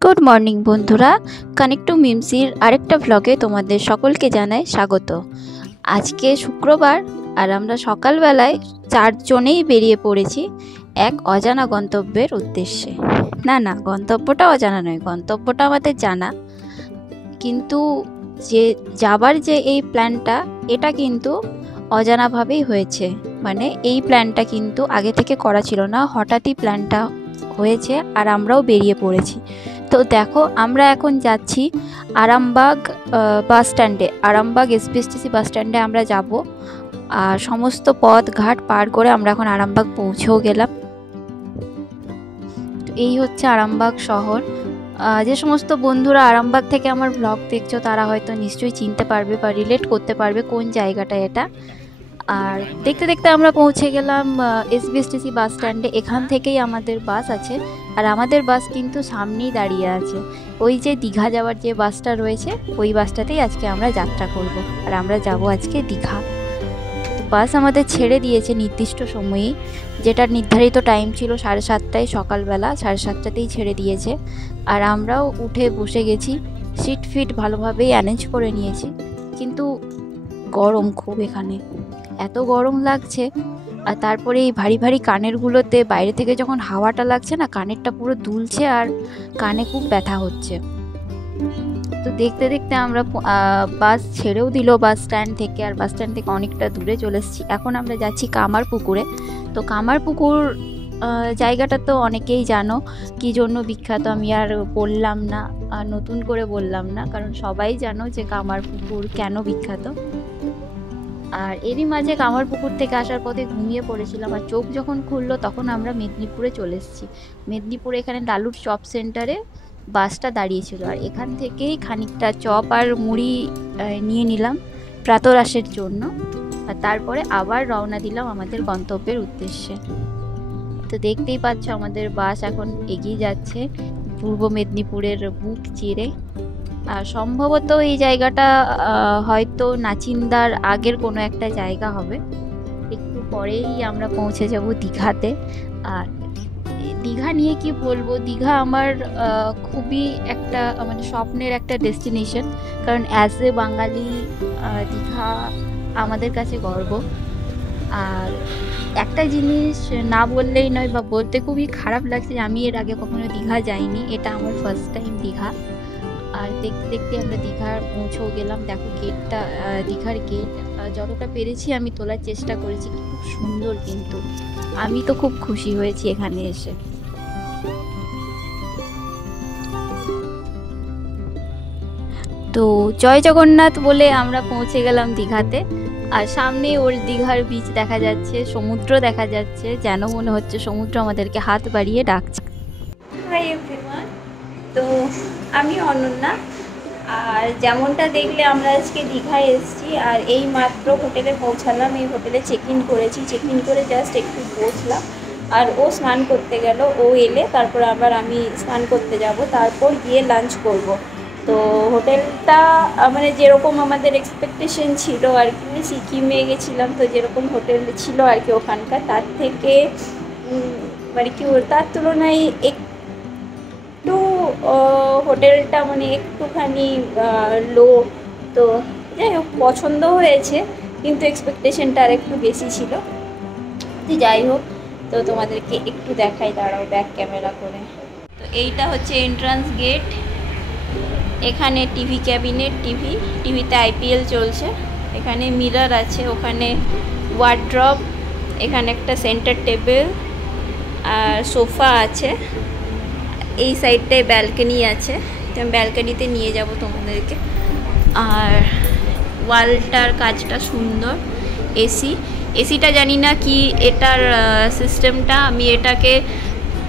Good morning বন্ধুরা, connect to মিমসির আরেকটা ভ্লগে তোমাদের সকলকে জানাই স্বাগত। আজকে শুক্রবার আর আমরা সকালবেলায় চারজনেই বেরিয়ে পড়েছি এক অজানা গন্তব্যের উদ্দেশ্যে। না, গন্তব্যটা অজানা নয়, গন্তব্যটা আমাদের জানা, কিন্তু যে যাবার যে এই প্ল্যানটা এটা কিন্তু অজানাভাবেই হয়েছে। মানে এই প্ল্যানটা কিন্তু আগে থেকে করা ছিল না, হঠাৎই প্ল্যানটা হয়েছে আর আমরাও বেরিয়ে পড়েছি। তো দেখো, আমরা এখন যাচ্ছি আরামবাগ বাস স্ট্যান্ডে। আরামবাগ এসবিএসটিসি বাস স্ট্যান্ডে আমরা যাব, আর সমস্ত পথ ঘাট পার করে আমরা এখন আরামবাগ পৌঁছেও গেলাম। তো এই হচ্ছে আরামবাগ শহর। যে সমস্ত বন্ধুরা আরামবাগ থেকে আমার ব্লগ দেখছো তারা হয়তো নিশ্চয়ই চিনতে পারবে বা রিলেট করতে পারবে কোন জায়গাটা এটা। আর দেখতে দেখতে আমরা পৌঁছে গেলাম এসবিএসটিসি বাস স্ট্যান্ডে। এখান থেকেই আমাদের বাস আছে, আর আমাদের বাস কিন্তু সামনেই দাঁড়িয়ে আছে। ওই যে দীঘা যাওয়ার যে বাসটা রয়েছে ওই বাসটাতেই আজকে আমরা যাত্রা করব, আর আমরা যাব আজকে দীঘা। তো বাস আমাদের ছেড়ে দিয়েছে নির্দিষ্ট সময়েই, যেটার নির্ধারিত টাইম ছিল 7:30টায়, সকালবেলা 7:30টাতেই ছেড়ে দিয়েছে। আর আমরাও উঠে বসে গেছি, সিট ফিট ভালোভাবেই অ্যারেঞ্জ করে নিয়েছি। কিন্তু গরম খুব, এখানে এত গরম লাগছে। আর তারপরে এই ভারী ভারী কানেরগুলোতে বাইরে থেকে যখন হাওয়াটা লাগছে না, কানেরটা পুরো দুলছে আর কানে খুব ব্যথা হচ্ছে। তো দেখতে দেখতে আমরা বাস ছেড়েও দিল বাস স্ট্যান্ড থেকে, আর বাস স্ট্যান্ড থেকে অনেকটা দূরে চলে এসেছি। এখন আমরা যাচ্ছি কামারপুকুরে। তো কামারপুকুর জায়গাটা তো অনেকেই জানো কি জন্য বিখ্যাত, আমি আর বললাম না, আর নতুন করে বললাম না, কারণ সবাই জানো যে কামারপুকুর কেন বিখ্যাত। আর এরই মাঝে কামারপুকুর থেকে আসার পথে ঘুমিয়ে পড়েছিলাম, আর চোখ যখন খুললো তখন আমরা মেদিনীপুরে চলে এসেছি। মেদিনীপুরে এখানে লালুর চপ সেন্টারে বাসটা দাঁড়িয়েছিল, আর এখান থেকেই খানিকটা চপ আর মুড়ি নিয়ে নিলাম প্রাতরাশের জন্য। আর তারপরে আবার রওনা দিলাম আমাদের গন্তব্যের উদ্দেশ্যে। তো দেখতেই পাচ্ছ আমাদের বাস এখন এগিয়ে যাচ্ছে পূর্ব মেদিনীপুরের বুক চিরে। আর সম্ভবত এই জায়গাটা হয়তো নাচিন্দার আগের কোনো একটা জায়গা হবে। একটু পরেই আমরা পৌঁছে যাব দীঘাতে। আর দীঘা নিয়ে কি বলবো, দীঘা আমার খুবই একটা মানে স্বপ্নের একটা ডেস্টিনেশন, কারণ অ্যাজ এ বাঙালি দীঘা আমাদের কাছে গর্ব। আর একটা জিনিস না বললেই নয়, বা বলতে খুবই খারাপ লাগছে যে আমি এর আগে কখনো দীঘা যাইনি, এটা আমার ফার্স্ট টাইম দীঘা। আর দেখতে দেখতে আমরা দীঘার পৌঁছেও গেলাম। দেখো গেটটা, দীঘার গেট যতটা পেরেছি আমি তোলার চেষ্টা করেছি, খুব সুন্দর, কিন্তু আমি তো খুব খুশি হয়েছি এখানে এসে। তো জয় জগন্নাথ বলে আমরা পৌঁছে গেলাম দীঘাতে। আর সামনে ওল্ড দীঘার বিচ দেখা যাচ্ছে, সমুদ্র দেখা যাচ্ছে, যেন মনে হচ্ছে সমুদ্র আমাদেরকে হাত বাড়িয়ে ডাকছে। হাই এভরিওয়ান, তো আমি অনন্যা। আর যেমনটা দেখলে আমরা আজকে দীঘায় এসেছি, আর এই মাত্র হোটেলে পৌঁছালাম। এই হোটেলে চেক ইন করেছি, চেক ইন করে জাস্ট একটু বসলাম। আর ও স্নান করতে গেল, ও এলে তারপর আবার আমি স্নান করতে যাব, তারপর গিয়ে লাঞ্চ করব। তো হোটেলটা মানে যেরকম আমাদের এক্সপেকটেশন ছিল আর কি, সিকিমে গেছিলাম তো যেরকম হোটেল ছিল আর কি ওখানকার, তার থেকে মানে কি তার তুলনায় একটু হোটেলটা মানে একটুখানি লো। তো যাই হোক, পছন্দ হয়েছে, কিন্তু এক্সপেকটেশনটা আর একটু বেশি ছিল। তো যাই হোক, তো তোমাদেরকে একটু দেখাই, দাঁড়াও ব্যাক ক্যামেরা করে। তো এইটা হচ্ছে এন্ট্রান্স গেট। এখানে টিভি ক্যাবিনেট, টিভিতে আইপিএল চলছে। এখানে মিরর আছে, ওখানে ওয়ার্ড্রপ, এখানে একটা সেন্টার টেবিল আর সোফা আছে। এই সাইডটায় ব্যালকনি আছে, আমি ব্যালকনিতে নিয়ে যাব তোমাদেরকে। আর ওয়ালটার কাজটা সুন্দর। এসিটা জানি না কি এটার সিস্টেমটা, আমি এটাকে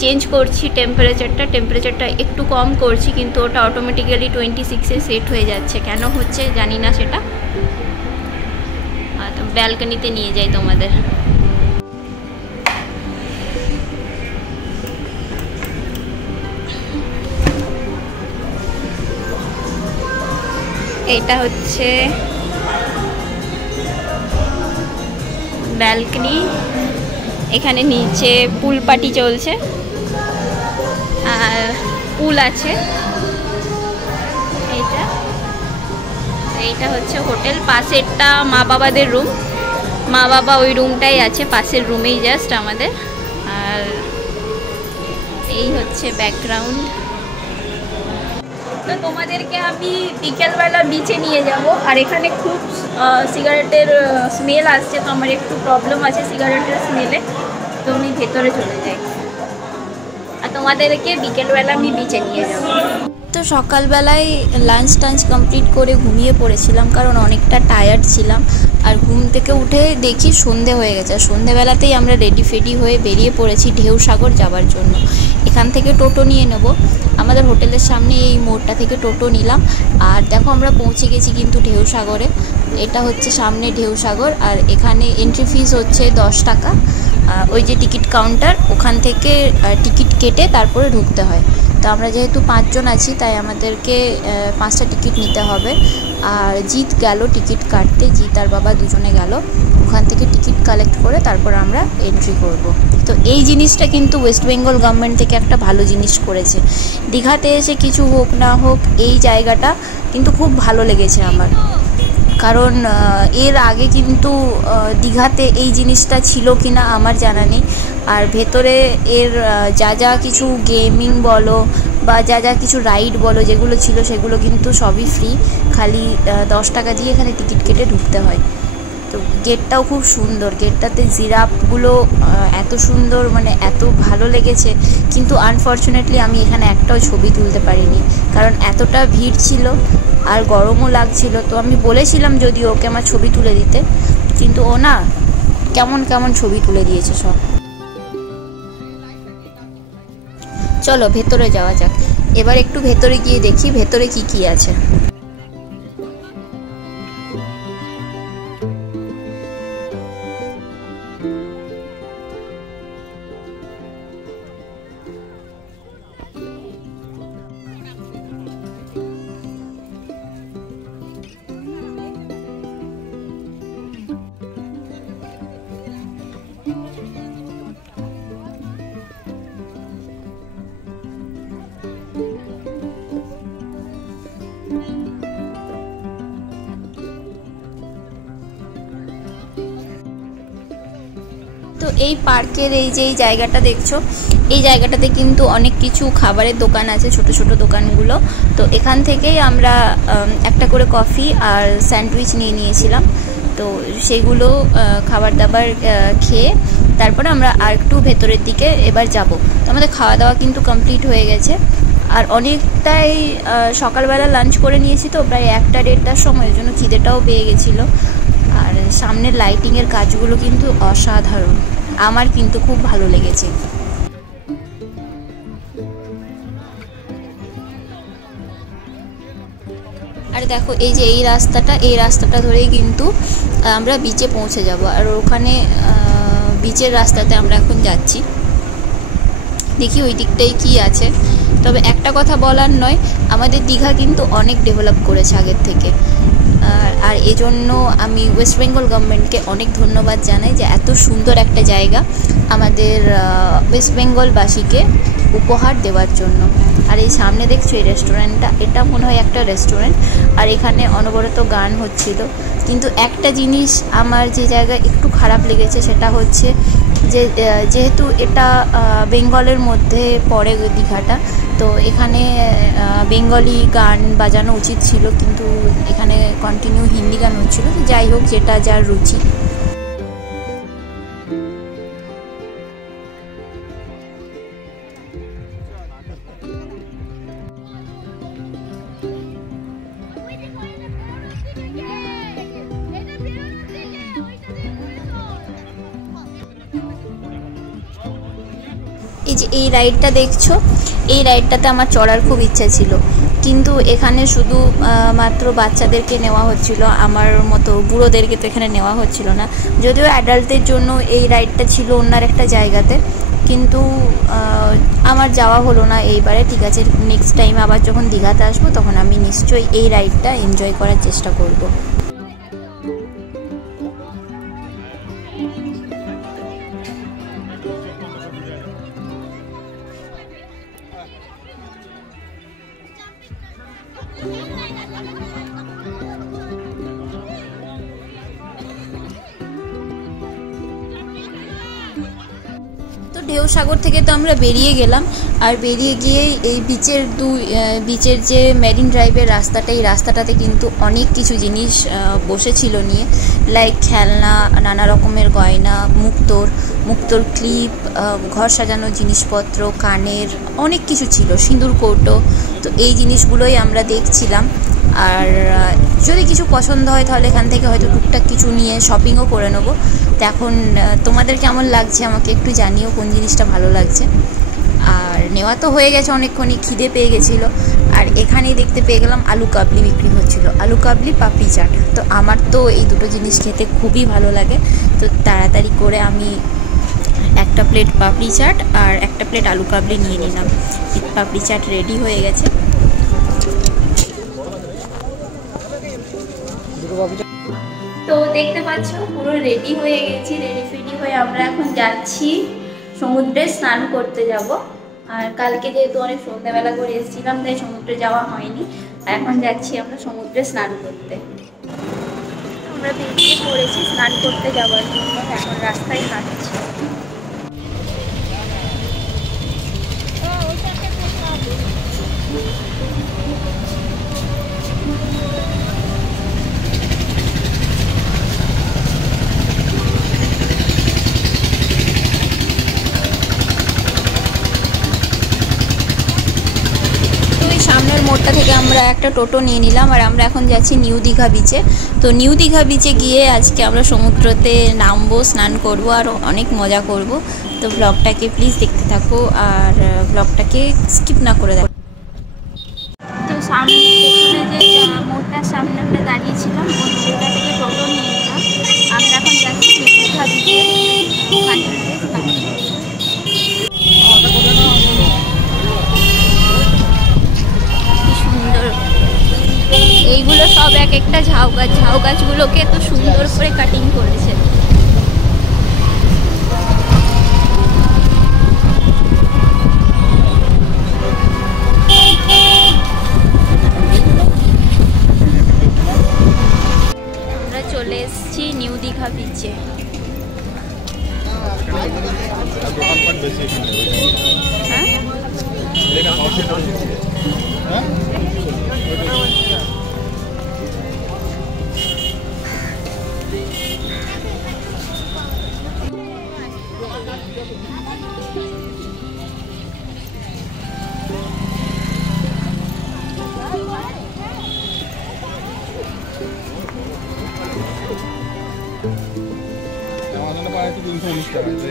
চেঞ্জ করছি টেম্পারেচারটা একটু কম করছি, কিন্তু ওটা অটোমেটিক্যালি 26-এ সেট হয়ে যাচ্ছে, কেন হচ্ছে জানি না সেটা। তো ব্যালকনিতে নিয়ে যাই তোমাদের। এইটা হচ্ছে ব্যালকনি, এখানে নিচে পুল পার্টি চলছে। আর পুল আছে। এইটা হচ্ছে হোটেল, পাশেরটা মা বাবাদের রুম, মা বাবা ওই রুমটাই আছে পাশের রুমেই জাস্ট আমাদের। আর এই হচ্ছে ব্যাকগ্রাউন্ড। তো তোমাদেরকে আমি বিকেলবেলা বিচে নিয়ে যাব। আর এখানে খুব সিগারেটের স্মেল আসছে, তো আমার একটু প্রবলেম আছে সিগারেটের স্মেলে, তো আমি ভেতরে চলে যাই আর তোমাদেরকে বিকেলবেলা আমি বিচে নিয়ে যাব। তো সকালবেলায় লাঞ্চ টাঞ্চ কমপ্লিট করে ঘুমিয়ে পড়েছিলাম, কারণ অনেকটা টায়ার্ড ছিলাম। আর ঘুম থেকে উঠে দেখি সন্ধে হয়ে গেছে। সন্ধেবেলাতেই আমরা রেডি ফেডি হয়ে বেরিয়ে পড়েছি ঢেউসাগর যাওয়ার জন্য। এখান থেকে টোটো নিয়ে নেব, আমাদের হোটেলের সামনে এই মোড়টা থেকে টোটো নিলাম। আর দেখো আমরা পৌঁছে গেছি কিন্তু ঢেউসাগরে। এটা হচ্ছে সামনে ঢেউসাগর, আর এখানে এন্ট্রি ফিস হচ্ছে 10 টাকা। ওই যে টিকিট কাউন্টার, ওখান থেকে টিকিট কেটে তারপরে ঢুকতে হয়। তো আমরা যেহেতু 5 জন আছি, তাই আমাদেরকে 5টা টিকিট নিতে হবে। আর জিৎ গেল টিকিট কাটতে, জিৎ আর বাবা দুজনে গেল, ওখান থেকে টিকিট কালেক্ট করে তারপর আমরা এন্ট্রি করব। তো এই জিনিসটা কিন্তু ওয়েস্ট বেঙ্গল গভর্নমেন্ট থেকে একটা ভালো জিনিস করেছে। দীঘাতে এসে কিছু হোক না হোক, এই জায়গাটা কিন্তু খুব ভালো লেগেছে আমার। কারণ এর আগে কিন্তু দীঘাতে এই জিনিসটা ছিল কি না আমার জানা নেই। আর ভেতরে এর যা যা কিছু গেমিং বলো বা যা যা কিছু রাইড বলো যেগুলো ছিল, সেগুলো কিন্তু সবই ফ্রি, খালি 10 টাকা দিয়ে এখানে টিকিট কেটে ঢুকতে হয়। তো গেটটাও খুব সুন্দর, গেটটাতে জিরাফগুলো এত সুন্দর, মানে এত ভালো লেগেছে। কিন্তু আনফর্চুনেটলি আমি এখানে একটাও ছবি তুলতে পারিনি, কারণ এতটা ভিড় ছিল আর গরমও লাগছিল। তো আমি বলেছিলাম যদি ওকে আমার ছবি তুলে দিতে, কিন্তু ও না কেমন কেমন ছবি তুলে দিয়েছে সব। চলো ভেতরে যাওয়া যাক। এবার একটু ভেতরে গিয়ে দেখি ভেতরে কি কি আছে। তো এই পার্কের এই যে এই জায়গাটা দেখছো, এই জায়গাটাতে কিন্তু অনেক কিছু খাবারের দোকান আছে, ছোট ছোট দোকানগুলো। তো এখান থেকেই আমরা একটা করে কফি আর স্যান্ডউইচ নিয়ে নিয়েছিলাম। তো সেগুলো খাবার দাবার খেয়ে তারপরে আমরা আর একটু ভেতরের দিকে এবার যাব। তো আমাদের খাওয়া দাওয়া কিন্তু কমপ্লিট হয়ে গেছে। আর অনেকটাই সকালবেলা লাঞ্চ করে নিয়েছি, তো প্রায় 1টা-1.5টার সময়, জন্য খিদেটাও পেয়ে গেছিলো। আর সামনের লাইটিংয়ের কাজগুলো কিন্তু অসাধারণ, আমার কিন্তু খুব ভালো লেগেছে। আর দেখো এই যে এই রাস্তাটা ধরেই কিন্তু আমরা বিচে পৌঁছে যাব। আর ওখানে বিচের রাস্তাতে আমরা এখন যাচ্ছি, দেখি ওই দিকটাই কি আছে। তবে একটা কথা বলার নয়, আমাদের দীঘা কিন্তু অনেক ডেভেলপ করেছে আগের থেকে। আর এজন্য আমি ওয়েস্ট বেঙ্গল গভর্নমেন্টকে অনেক ধন্যবাদ জানাই যে এত সুন্দর একটা জায়গা আমাদের ওয়েস্ট বেঙ্গলবাসীকে উপহার দেওয়ার জন্য। আর এই সামনে দেখছো এই রেস্টুরেন্টটা, এটা মনে হয় একটা রেস্টুরেন্ট। আর এখানে অনবরত গান হচ্ছিল। কিন্তু একটা জিনিস আমার যে জায়গায় একটু খারাপ লেগেছে, সেটা হচ্ছে যে যেহেতু এটা বেঙ্গলের মধ্যে পড়ে দীঘাটা, তো এখানে বেঙ্গলি গান বাজানো উচিত ছিল, কিন্তু এখানে কন্টিনিউ হিন্দি গান হচ্ছিল। তো যাই হোক, যেটা যার রুচি। এই যে এই রাইডটা দেখছো, এই রাইডটাতে আমার চড়ার খুব ইচ্ছা ছিল, কিন্তু এখানে শুধু মাত্র বাচ্চাদেরকে নেওয়া হচ্ছিল, আমার মতো বুড়োদেরকে তো এখানে নেওয়া হচ্ছিল না। যদিও অ্যাডাল্টদের জন্য এই রাইডটা ছিল অন্য একটা জায়গাতে, কিন্তু আমার যাওয়া হলো না এইবারে। ঠিক আছে, নেক্সট টাইম আবার যখন দীঘাতে আসবো তখন আমি নিশ্চয়ই এই রাইডটা এনজয় করার চেষ্টা করব। ঢেউসাগর থেকে তো আমরা বেরিয়ে গেলাম, আর বেরিয়ে গিয়ে এই বিচের যে মেরিন ড্রাইভের রাস্তাটা, এই রাস্তাটাতে কিন্তু অনেক কিছু জিনিস বসেছিল নিয়ে, লাইক খেলনা, নানা রকমের গয়না, মুক্তোর ক্লিপ, ঘর সাজানোর জিনিসপত্র, কানের, অনেক কিছু ছিল, সিঁদুর কৌটো। তো এই জিনিসগুলোই আমরা দেখছিলাম। আর যদি কিছু পছন্দ হয় তাহলে এখান থেকে হয়তো টুকটাক কিছু নিয়ে শপিংও করে নেবো। তো এখন তোমাদের কেমন লাগছে আমাকে একটু জানিও, কোন জিনিসটা ভালো লাগছে। আর নেওয়া তো হয়ে গেছে অনেকক্ষণই, খিদে পেয়ে গেছিলো। আর এখানেই দেখতে পেয়ে গেলাম আলু কাবলি বিক্রি হচ্ছিল, আলু কাবলি পাপড়ি চাট। তো আমার তো এই দুটো জিনিস খেতে খুবই ভালো লাগে। তো তাড়াতাড়ি করে আমি একটা প্লেট পাপড়ি চাট আর একটা প্লেট আলু কাবলি নিয়ে নিলাম। পাপড়ি চাট রেডি হয়ে গেছে। তো দেখতে পাচ্ছ পুরো রেডি হয়ে গেছি, রেডি হয়ে আমরা এখন যাচ্ছি সমুদ্রে স্নান করতে যাব। আর কালকে যেহেতু অনেক সন্ধ্যাবেলা করে এসেছিলাম, তাই সমুদ্রে যাওয়া হয়নি। এখন যাচ্ছি আমরা সমুদ্রে স্নান করতে। আমরা বেরিয়ে পড়েছি স্নান করতে যাওয়ার জন্য, এখন রাস্তায় হাঁটছি। সামনের মোড়টা থেকে আমরা একটা টোটো নিয়ে নিলাম, আর আমরা এখন যাচ্ছি নিউ দীঘা বিচে। তো নিউ দীঘা বিচে গিয়ে আজকে আমরা সমুদ্রতে নামবো, স্নান করব আর অনেক মজা করব। তো ব্লগটাকে প্লিজ দেখতে থাকো, আর ব্লগটাকে স্কিপ না করে দেখো। তো সামনে যে মোড়টার সামনে আমরা দাঁড়িয়েছিলাম, ওই মোড়টা থেকে টোটো নিয়ে নিলাম। আমরা এখন যাচ্ছি নিউ দীঘা বিচে, ওখানে এইগুলো সব এক একটা ঝাউ গাছগুলোকে এত সুন্দর করে কাটিং করেছে। আমরা চলে এসেছি নিউ দীঘা বিচে।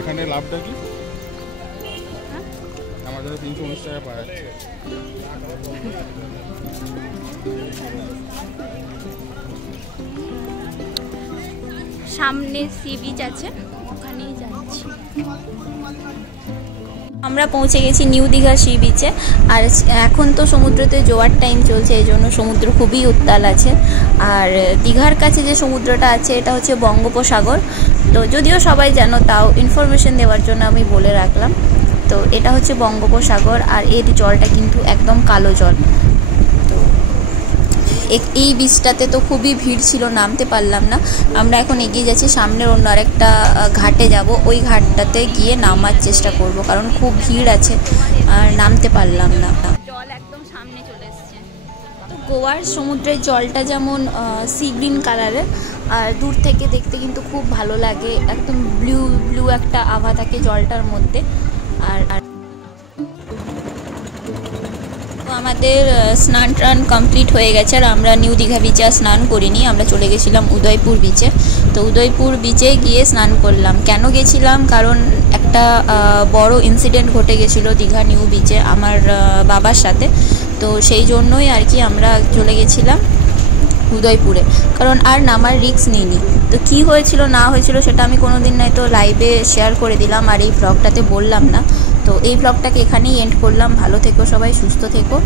এখানে লাভটা কি? আমাদের 319 টাকা পাওয়া যাচ্ছে। সামনে সি বিচ আছে, ওখানেই যাচ্ছি। আমরা পৌঁছে গেছি নিউ দীঘা সি বিচে। আর এখন তো সমুদ্রতে জোয়ার টাইম চলছে, এই জন্য সমুদ্র খুবই উত্তাল আছে। আর দীঘার কাছে যে সমুদ্রটা আছে এটা হচ্ছে বঙ্গোপসাগর। তো যদিও সবাই জানো, তাও ইনফরমেশন দেওয়ার জন্য আমি বলে রাখলাম। তো এটা হচ্ছে বঙ্গোপসাগর, আর এর জলটা কিন্তু একদম কালো জল। তো এই বিচটাতে তো খুবই ভিড় ছিল, নামতে পারলাম না। আমরা এখন এগিয়ে যাচ্ছি, সামনের অন্য আরেকটা ঘাটে যাব, ওই ঘাটটাতে গিয়ে নামার চেষ্টা করব, কারণ খুব ভিড় আছে আর নামতে পারলাম না। জল একদম সামনে চলে এসছে। তো গোয়ার সমুদ্রের জলটা যেমন সি গ্রিন কালারের, আর দূর থেকে দেখতে কিন্তু খুব ভালো লাগে, একদম ব্লু একটা আভা থাকে জলটার মধ্যে। আর আমাদের স্নান টান কমপ্লিট হয়ে গেছে, আর আমরা নিউ দীঘা বিচে স্নান করিনি, আমরা চলে গেছিলাম উদয়পুর বিচে। তো উদয়পুর বিচে গিয়ে স্নান করলাম। কেন গেছিলাম? কারণ একটা বড় ইনসিডেন্ট ঘটে গেছিলো দীঘা নিউ বিচে আমার বাবার সাথে। তো সেই জন্যই আর কি আমরা চলে গেছিলাম উদয়পুরে, কারণ আর নামার রিস্ক নিইনি। তো কী হয়েছিল না হয়েছিল সেটা আমি কোনো দিন নয়তো লাইভে শেয়ার করে দিলাম, আর এই ব্লগটাতে বললাম না। তো এই ব্লগটাকে এখানেই এন্ড করলাম। ভালো থেকো সবাই, সুস্থ থেকো,